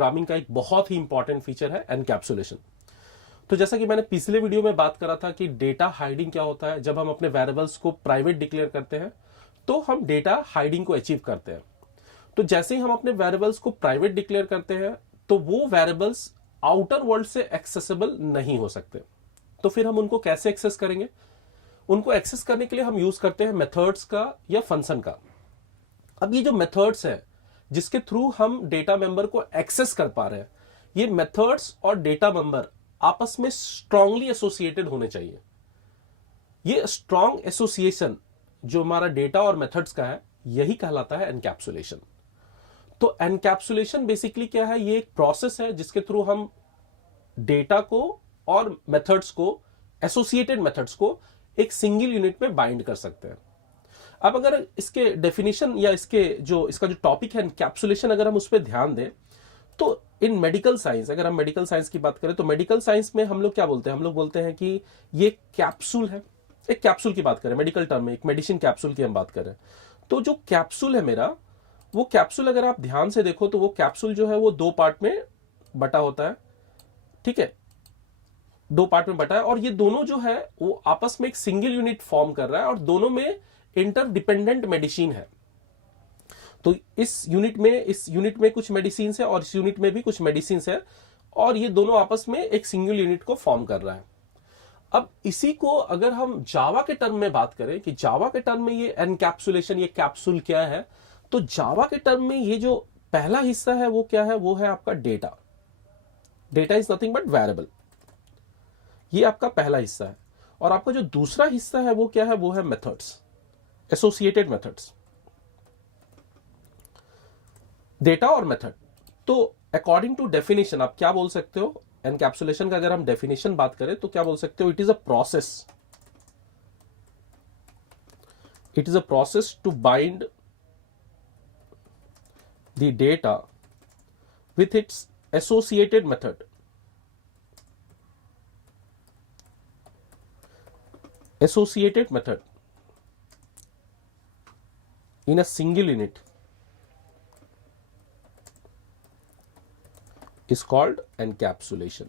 Programming का एक बहुत ही इंपॉर्टेंट फीचर है एनकैप्सुलेशन। तो जैसा कि मैंने पिछले वीडियो में बात करा था कि डेटा हाइडिंग क्या होता है, जब हम अपने वेरिएबल्स को प्राइवेट डिक्लेयर करते हैं तो हम डेटा हाइडिंग को अचीव करते हैं। तो जैसे ही हम अपने वेरिएबल्स को प्राइवेट डिक्लेयर करते हैं तो वो वेरिएबल्स आउटर वर्ल्ड से एक्सेसिबल नहीं हो सकते। तो फिर हम उनको कैसे एक्सेस करेंगे? उनको एक्सेस करने के लिए हम यूज करते हैं मेथड्स का या फंक्शन का। अब ये जो मेथड्स है जिसके थ्रू हम डेटा मेंबर को एक्सेस कर पा रहे हैं, ये मेथड्स और डेटा मेंबर आपस में स्ट्रांगली एसोसिएटेड होने चाहिए। ये स्ट्रांग एसोसिएशन जो हमारा डेटा और मेथड्स का है, यही कहलाता है एनकैप्सुलेशन। तो एनकैप्सुलेशन बेसिकली क्या है? ये एक प्रोसेस है जिसके थ्रू हम डेटा को और मेथड्स को, एसोसिएटेड मेथड्स को एक सिंगल यूनिट में बाइंड कर सकते हैं। अब अगर इसके डेफिनेशन या इसका जो टॉपिक है एनकैप्सुलेशन, अगर हम उस पर ध्यान दें तो इन मेडिकल साइंस, अगर हम मेडिकल साइंस की बात करें तो मेडिकल साइंस में हम लोग क्या बोलते हैं? हम लोग बोलते हैं कि ये कैप्सूल है। एक कैप्सूल की बात करें मेडिकल टर्म में, एक मेडिसिन कैप्सूल की हम बात करें तो जो कैप्सूल है मेरा, वो कैप्सूल अगर आप ध्यान से देखो तो वो कैप्सूल जो है वो दो पार्ट में बटा होता है। ठीक है, दो पार्ट में बटा है और ये दोनों जो है वो आपस में एक सिंगल यूनिट फॉर्म कर रहा है और दोनों में इंटरडिपेंडेंट मेडिसिन है। तो इस यूनिट में कुछ मेडिसिन है और इस यूनिट में भी कुछ मेडिसिन है और ये दोनों आपस में एक सिंगल यूनिट को फॉर्म कर रहा है। अब इसी को अगर हम जावा के टर्म में बात करें कि जावा के टर्म में ये एनकैप्सुलेशन, ये कैप्सूल क्या है, तो जावा के टर्म में ये जो पहला हिस्सा है वो क्या है? वो है आपका data. Data is nothing but variable, ये आपका पहला हिस्सा है। और आपका जो दूसरा हिस्सा है वो क्या है? वो है मेथड्स, एसोसिएटेड मेथड्स, डेटा और मेथड। तो अकॉर्डिंग टू डेफिनेशन आप क्या बोल सकते हो? एनकैप्सुलेशन का अगर हम डेफिनेशन बात करें तो क्या बोल सकते हो? It is a process, it is a process to bind the data with its associated method, in a single unit is called encapsulation.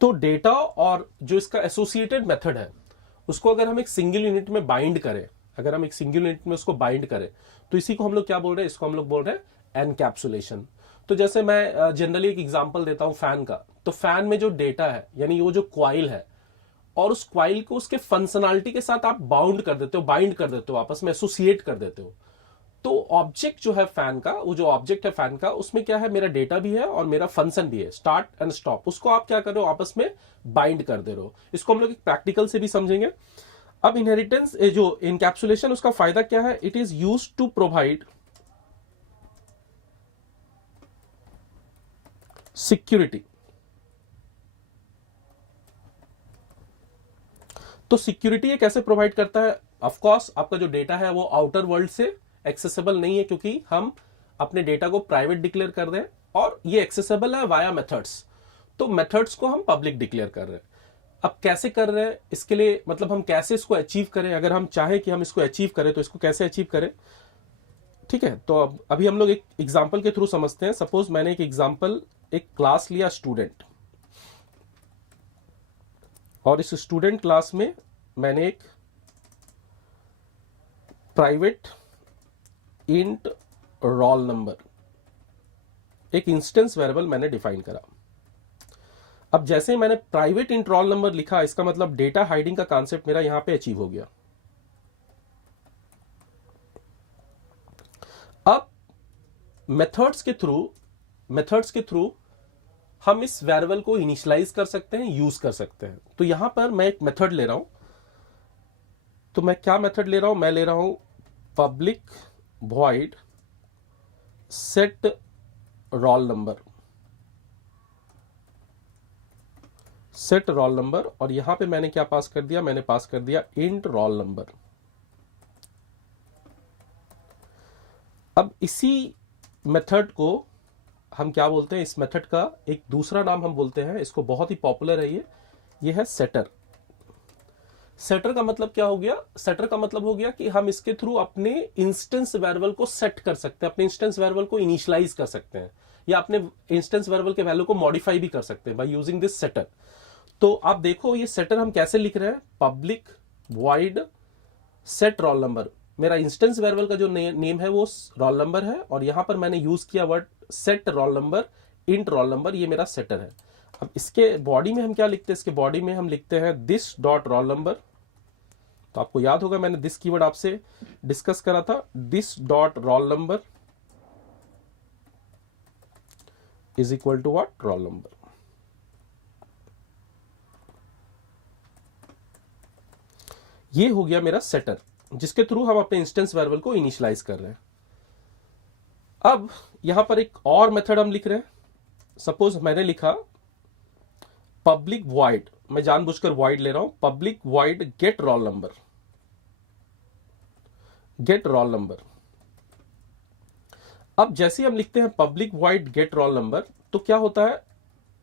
तो डेटा और जो इसका एसोसिएटेड मेथड है उसको अगर हम एक सिंगल यूनिट में बाइंड करें, अगर हम एक सिंगल यूनिट में उसको बाइंड करें तो इसी को हम लोग क्या बोल रहे हैं? इसको हम लोग बोल रहे हैं एनकैप्सुलेशन। तो जैसे मैं जनरली एक एग्जांपल देता हूं फैन का, तो फैन में जो डेटा है यानी वो जो क्वाइल है और उस क्वाइल को उसके फंक्शनैलिटी के साथ आप बाउंड कर देते हो, बाइंड कर देते हो, आपस में एसोसिएट कर देते हो। तो ऑब्जेक्ट जो है फैन का, वो जो ऑब्जेक्ट है फैन का, उसमें क्या है? मेरा डेटा भी है और मेरा फंक्शन भी है, स्टार्ट एंड स्टॉप। उसको आप क्या कर रहे हो? आपस में बाइंड कर दे रहे हो। इसको हम लोग एक प्रैक्टिकल से भी समझेंगे। अब इनहेरिटेंस, जो इनकैप्सुलेशन, उसका फायदा क्या है? It is used to provide security. तो सिक्योरिटी ये कैसे प्रोवाइड करता है? ऑफ कोर्स आपका जो डेटा है वो आउटर वर्ल्ड से एक्सेसिबल नहीं है क्योंकि हम अपने डेटा को प्राइवेट डिक्लेयर कर रहे हैं और ये एक्सेसिबल है वाया मेथड्स। तो मेथड्स को हम पब्लिक डिक्लेयर कर रहे हैं। अब कैसे कर रहे हैं? इसके लिए मतलब हम कैसे इसको अचीव करें? अगर हम चाहें कि हम इसको अचीव करें तो इसको कैसे अचीव करें? ठीक है, तो अभी हम लोग एक एग्जांपल के थ्रू समझते हैं। सपोज मैंने एक एग्जांपल, एक क्लास लिया स्टूडेंट, और इस स्टूडेंट क्लास में मैंने एक प्राइवेट इंट रोल नंबर, एक इंस्टेंस वेरिएबल मैंने डिफाइन करा। अब जैसे मैंने प्राइवेट इंट रोल नंबर लिखा, इसका मतलब डेटा हाइडिंग का कॉन्सेप्ट मेरा यहां पे अचीव हो गया। अब मेथड्स के थ्रू हम इस वेरिएबल को इनिशियलाइज कर सकते हैं, यूज कर सकते हैं। तो यहां पर मैं एक मेथड ले रहा हूं। तो मैं क्या मेथड ले रहा हूं? मैं ले रहा हूं public void set roll number, set roll number, और यहां पे मैंने क्या पास कर दिया? मैंने पास कर दिया इंट रोल नंबर। अब इसी मेथड को हम क्या बोलते हैं? इस मेथड का एक दूसरा नाम हम बोलते हैं, इसको बहुत ही पॉपुलर है ये है सेटर। सेटर का मतलब क्या हो गया? सेटर का मतलब हो गया कि हम इसके थ्रू अपने इंस्टेंस वेरिएबल को सेट कर सकते हैं, अपने इंस्टेंस वेरिएबल को इनिशियलाइज कर सकते हैं, या अपने इंस्टेंस वेरिएबल के वैल्यू को मॉडिफाई भी कर सकते हैं बाय यूजिंग दिस सेटर। तो आप देखो ये सेटर हम कैसे लिख रहे हैं, public void set roll number. मेरा इंस्टेंस वेरिएबल का जो नेम है वो रोल नंबर है, और यहां पर मैंने यूज किया word set roll number, int roll number, ये मेरा सेटर है। अब इसके बॉडी में हम क्या लिखते हैं? इसके बॉडी में हम लिखते हैं दिस डॉट रोल नंबर। तो आपको याद होगा मैंने दिस कीवर्ड आपसे डिस्कस करा था, this dot roll number is equal to what? Roll number. ये हो गया मेरा सेटर, जिसके थ्रू हम अपने इंस्टेंस वेरिएबल को इनिशियलाइज कर रहे हैं। अब यहां पर एक और मेथड हम लिख रहे हैं। सपोज मैंने लिखा पब्लिक वॉइड, मैं जानबूझकर वॉइड ले रहा हूं, public void get roll number, get roll number. अब जैसे हम लिखते हैं public void get roll number, तो क्या होता है,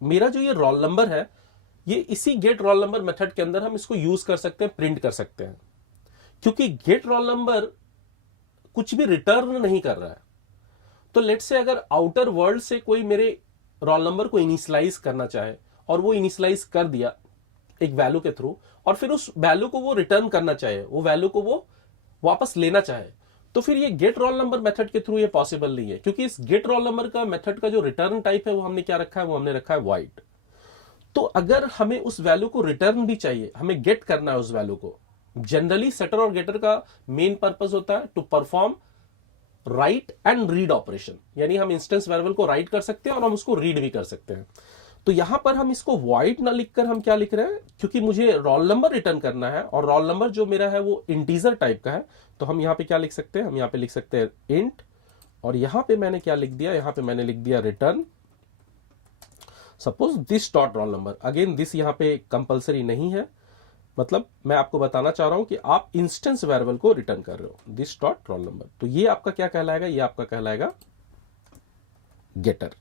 मेरा जो ये रोल नंबर है, ये इसी गेट रोल नंबर मेथड के अंदर हम इसको यूज कर सकते हैं, प्रिंट कर सकते हैं। क्योंकि गेट रोल नंबर कुछ भी रिटर्न नहीं कर रहा है। तो लेट से अगर आउटर वर्ल्ड से कोई मेरे रोल नंबर को इनिशियलाइज करना चाहे, और वो इनिशियलाइज कर दिया एक वैल्यू के थ्रू, और फिर उस वैल्यू को वो रिटर्न करना चाहे, वो वैल्यू को वो वापस लेना चाहे, तो फिर ये गेट रोल नंबर मेथड के थ्रू ये पॉसिबल नहीं है। क्योंकि इस गेट रोल नंबर का मेथड का जो रिटर्न टाइप है वो हमने क्या रखा है? वो हमने रखा है वॉइड। तो अगर हमें उस वैल्यू को रिटर्न भी चाहिए, हमें गेट करना है उस वैल्यू को, जनरली सेटर और गेटर का मेन पर्पस होता है to perform write and read operation, यानी हम इंस्टेंस वेरिएबल को राइट कर सकते हैं और हम उसको रीड भी कर सकते हैं। तो यहां पर हम इसको वॉइड ना लिखकर हम क्या लिख रहे हैं, क्योंकि मुझे रोल नंबर रिटर्न करना है और रोल नंबर जो मेरा है वो इंटीजर टाइप का है, तो हम यहां पे क्या लिख सकते हैं? हम यहां पे लिख सकते हैं इंट, और यहां पे मैंने क्या लिख दिया? यहां पे मैंने लिख दिया return suppose this dot roll number. Again this यहां पे कंपलसरी नहीं है, मतलब मैं आपको बताना चाह रहा हूं कि आप इंस्टेंस वेरिएबल को रिटर्न कर रहे हो, दिस डॉट रोल नंबर। तो ये आपका क्या कहलाएगा? ये आपका कहलाएगा गेटर।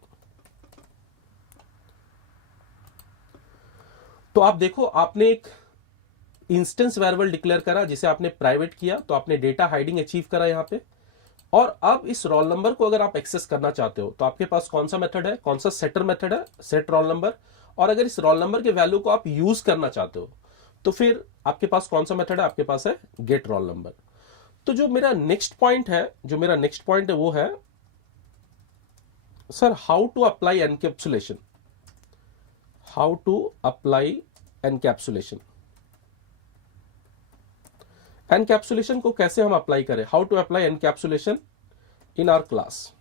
तो आप देखो, आपने एक इंस्टेंस वेरिएबल डिक्लेयर करा जिसे आपने प्राइवेट किया, तो आपने डेटा हाइडिंग अचीव करा यहां पे। और अब इस रोल नंबर को अगर आप एक्सेस करना चाहते हो, तो आपके पास कौन सा मेथड है? कौन सा सेटर मेथड है? Set roll number. और अगर इस रोल नंबर के वैल्यू को आप यूज करना चाहते हो, तो फिर आपके पास कौन सा मेथड है? आपके पास है गेट रोल नंबर। तो जो मेरा नेक्स्ट पॉइंट है वो है sir, how to apply encapsulation. How to apply encapsulation. Encapsulation को कैसे हम अप्लाई करें? How to apply encapsulation in our class,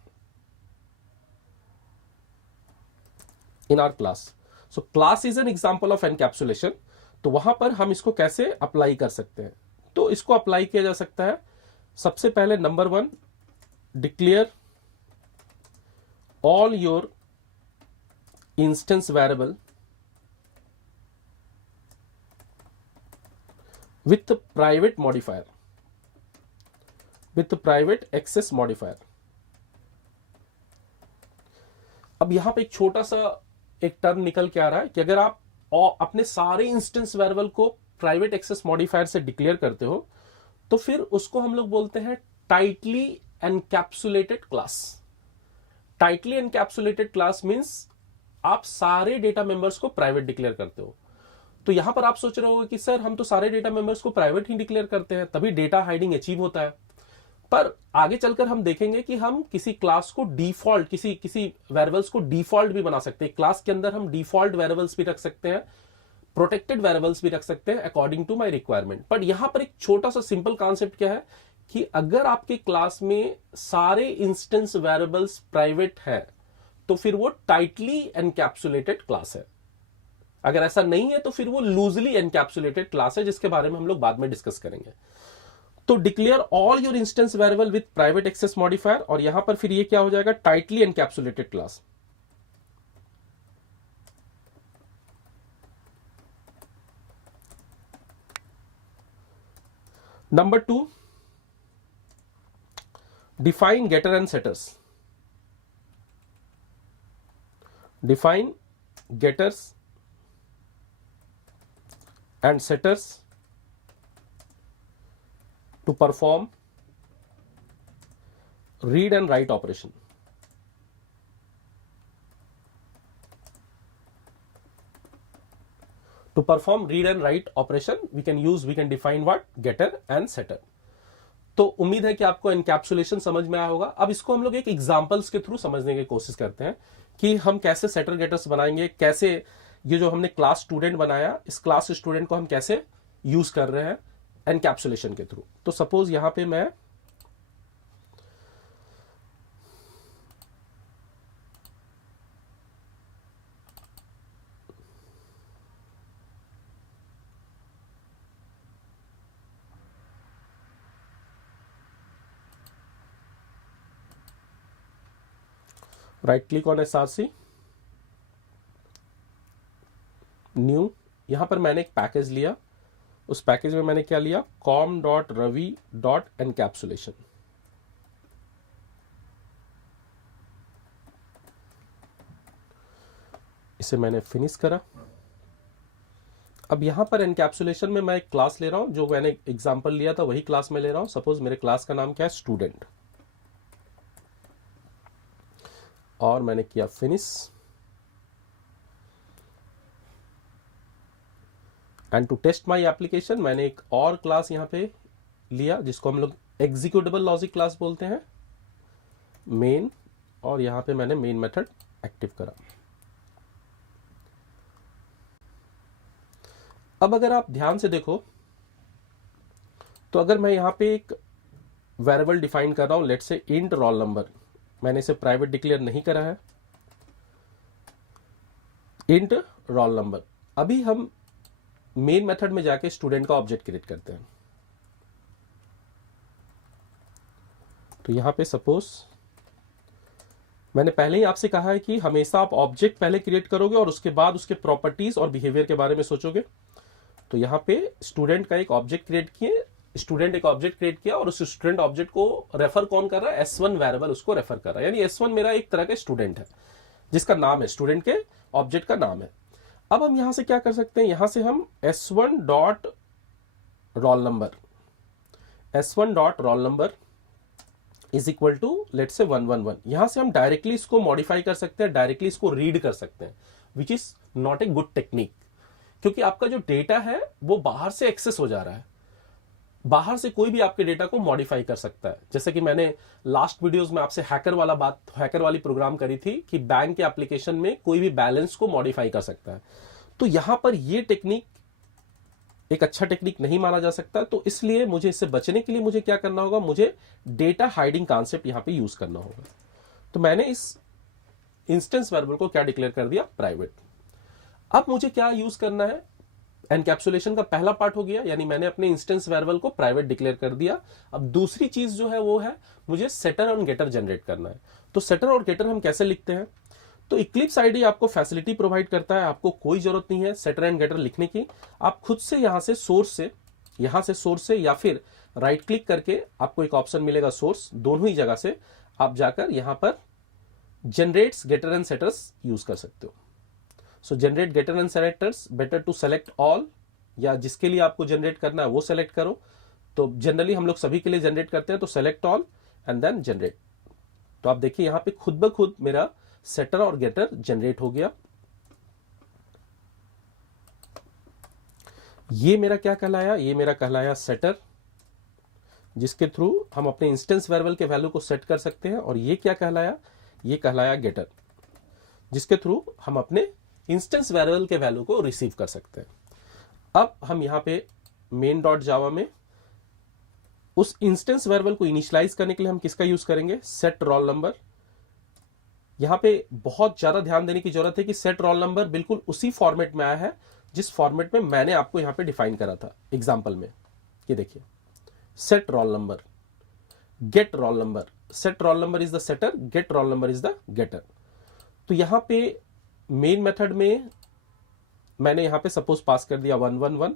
in our class. So class is an example of encapsulation. तो वहां पर हम इसको कैसे अप्लाई कर सकते हैं? तो इसको अप्लाई किया जा सकता है, सबसे पहले number 1, declare all your instance variable with private modifier, with private access modifier। अब यहां पे एक छोटा सा एक टर्म निकल के आ रहा है कि अगर आप अपने सारे इंस्टेंस वेरिएबल को प्राइवेट एक्सेस मॉडिफायर से डिक्लेयर करते हो, तो फिर उसको हम लोग बोलते हैं tightly encapsulated class. Tightly encapsulated class means आप सारे डेटा मेंबर्स को प्राइवेट डिक्लेयर करते हो। तो यहां पर आप सोच रहे होगे कि सर हम तो सारे डेटा मेंबर्स को प्राइवेट ही डिक्लेयर करते हैं, तभी डेटा हाइडिंग अचीव होता है। पर आगे चलकर हम देखेंगे कि हम किसी क्लास को डिफॉल्ट, किसी वेरिएबल्स को डिफॉल्ट भी बना सकते हैं। क्लास के अंदर हम डिफॉल्ट वेरिएबल्स भी रख सकते हैं, प्रोटेक्टेड वेरिएबल्स भी रख सकते हैं according to my requirement. But यहां पर एक छोटा सा सिंपल कॉन्सेप्ट क्या है कि अगर आपके क्लास में सारे इंस्टेंस वेरिएबल्स प्राइवेट है, तो फिर वो टाइटली एनकैप्सुलेटेड क्लास है। अगर ऐसा नहीं है तो फिर वो लूजली एनकैप्सुलेटेड क्लास है, जिसके बारे में हम लोग बाद में डिस्कस करेंगे। तो declare all your instance variable with private access modifier, और यहां पर फिर ये क्या हो जाएगा? Tightly encapsulated class. Number 2, define getter and setters. Define getters and setters to perform read and write operation. To perform read and write operation, we can define what? Getter and setter. तो उम्मीद है कि आपको encapsulation समझ में आया होगा। अब इसको हम लोग एक एग्जांपल्स के थ्रू समझने की कोशिश करते हैं कि हम कैसे सेटर गेटर्स बनाएंगे, कैसे ये जो हमने क्लास स्टूडेंट बनाया, इस क्लास स्टूडेंट को हम कैसे यूज कर रहे हैं एनकैप्सुलेशन के थ्रू। तो सपोज यहां पे मैं right click on SRC, new, यहां पर मैंने एक पैकेज लिया, उस पैकेज में मैंने क्या लिया? com.ravi.encapsulation। इसे मैंने फिनिश करा। अब यहां पर एनकैप्सुलेशन में मैं एक क्लास ले रहा हूं, जो मैंने एग्जांपल लिया था वही क्लास में ले रहा हूं। सपोज मेरे क्लास का नाम क्या है? स्टूडेंट। और मैंने किया finish, and to test my application मैंने एक और क्लास यहां पे लिया जिसको हम लोग एग्जीक्यूटेबल लॉजिक क्लास बोलते हैं, मेन, और यहां पे मैंने मेन मेथड एक्टिव करा। अब अगर आप ध्यान से देखो तो अगर मैं यहां पे एक वेरिएबल डिफाइन कर रहा हूं, let's say int roll number, मैंने इसे प्राइवेट डिक्लेयर नहीं करा है, इंट रोल नंबर। अभी हम मेन मेथड में जाके स्टूडेंट का ऑब्जेक्ट क्रिएट करते हैं। तो यहां पे सपोज मैंने पहले ही आपसे कहा है कि हमेशा आप ऑब्जेक्ट पहले क्रिएट करोगे और उसके बाद उसके प्रॉपर्टीज और बिहेवियर के बारे में सोचोगे। तो यहां पे स्टूडेंट का एक ऑब्जेक्ट क्रिएट किए, स्टूडेंट एक ऑब्जेक्ट क्रिएट किया और उस स्टूडेंट ऑब्जेक्ट को रेफर कौन कर रहा है? S1 वेरिएबल उसको रेफर कर रहा है, यानी S1 मेरा एक तरह का स्टूडेंट है जिसका नाम है, स्टूडेंट के ऑब्जेक्ट का नाम है। अब हम यहां से क्या कर सकते हैं? यहां से हम S1 dot roll number, S1 dot roll number is equal to let's say 111, यहां से हम डायरेक्टली इसको मॉडिफाई कर सकते हैं, डायरेक्टली इसको रीड कर सकते हैं, which is not a good technique, क्योंकि आपका जो डेटा है वो बाहर से एक्सेस हो जा रहा है। बाहर से कोई भी आपके डेटा को मॉडिफाई कर सकता है। जैसे कि मैंने लास्ट वीडियोस में आपसे हैकर वाली प्रोग्राम करी थी कि बैंक के एप्लीकेशन में कोई भी बैलेंस को मॉडिफाई कर सकता है। तो यहां पर ये टेक्निक एक अच्छा टेक्निक नहीं माना जा सकता। तो इसलिए मुझे इससे बचने के लिए मुझे क्या करना होगा? मुझे डेटा हाइडिंग कॉन्सेप्ट यहां पे यूज करना होगा। तो मैंने इस इंस्टेंस वेरिएबल को क्या डिक्लेयर कर दिया? प्राइवेट। अब मुझे क्या यूज करना है? एनकैप्सुलेशन का पहला पार्ट हो गया, यानी मैंने अपने इंस्टेंस वेरिएबल को प्राइवेट डिक्लेयर कर दिया। अब दूसरी चीज जो है वो है मुझे सेटर और गेटर जनरेट करना है। तो सेटर और गेटर हम कैसे लिखते हैं? तो इक्लिप्स आईडी आपको फैसिलिटी प्रोवाइड करता है, आपको कोई जरूरत नहीं है सेटर एंड गेटर लिखने की। आप खुद से यहां से सोर्स से या फिर राइट क्लिक करके आपको एक ऑप्शन मिलेगा सोर्स, दोनों ही जगह से आप जाकर यहां पर generates getter and setters use कर सकते हो। So generate getter and selectors, better to select all, या जिसके लिए आपको जनरेट करना है वो सेलेक्ट करो। तो जनरली हम लोग सभी के लिए जनरेट करते हैं, तो select all and then generate. तो आप देखिए यहां पे खुद ब खुद मेरा सेटर और गेटर जनरेट हो गया। ये मेरा क्या कहलाया? ये मेरा कहलाया सेटर, जिसके थ्रू हम अपने इंस्टेंस वेरिएबल के वैल्यू को सेट कर सकते हैं। और ये क्या कहलाया? ये कहलाया गेटर, जिसके थ्रू हम अपने इंस्टेंस वेरिएबल के वैल्यू को रिसीव कर सकते हैं। अब हम यहां पे मेन डॉट जावा में उस इंस्टेंस वेरिएबल को इनिशियलाइज करने के लिए हम किसका यूज करेंगे? Set roll number. यहां पे बहुत ज्यादा ध्यान देने की जरूरत है कि सेट रोल नंबर बिल्कुल उसी फॉर्मेट में आया है जिस फॉर्मेट में मैंने आपको यहां पे डिफाइन करा था एग्जांपल में। ये देखिए, set roll number, get roll number, set roll number is the setter, get roll number is the getter. तो यहां पे मेन मेथड में मैंने यहां पे सपोज पास कर दिया 111,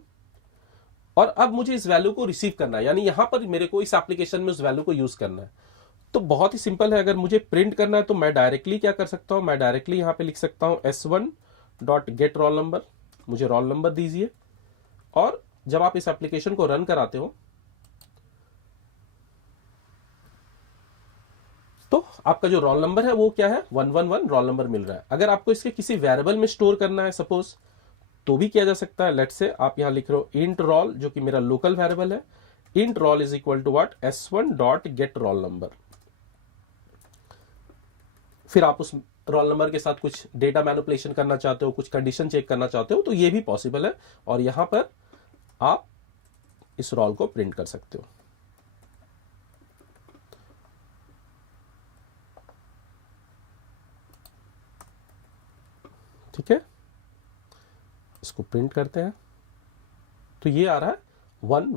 और अब मुझे इस वैल्यू को रिसीव करना है, यानी यहां पर मेरे को इस एप्लीकेशन में उस वैल्यू को यूज करना है। तो बहुत ही सिंपल है, अगर मुझे प्रिंट करना है तो मैं डायरेक्टली क्या कर सकता हूं? मैं डायरेक्टली यहां पे लिख सकता हूं S1 dot get roll number, मुझे रोल नंबर दीजिए। और जब आप इस एप्लीकेशन को रन कराते हो तो आपका जो रोल नंबर है वो क्या है, 111 रोल नंबर मिल रहा है। अगर आपको इसके किसी वेरिएबल में स्टोर करना है सपोज, तो भी किया जा सकता है। लेट्स से आप यहां लिख रहे हो इंट रोल, जो कि मेरा लोकल वेरिएबल है, int roll is equal to what, s1 dot get roll number. फिर आप उस रोल नंबर के साथ कुछ डेटा मैनिपुलेशन करना चाहते हो, कुछ कंडीशन चेक करना चाहते हो, तो ये भी पॉसिबल है, और यहां पर आप इस रोल को प्रिंट कर सकते हो। ठीक है, इसको प्रिंट करते हैं, तो ये आ रहा है 1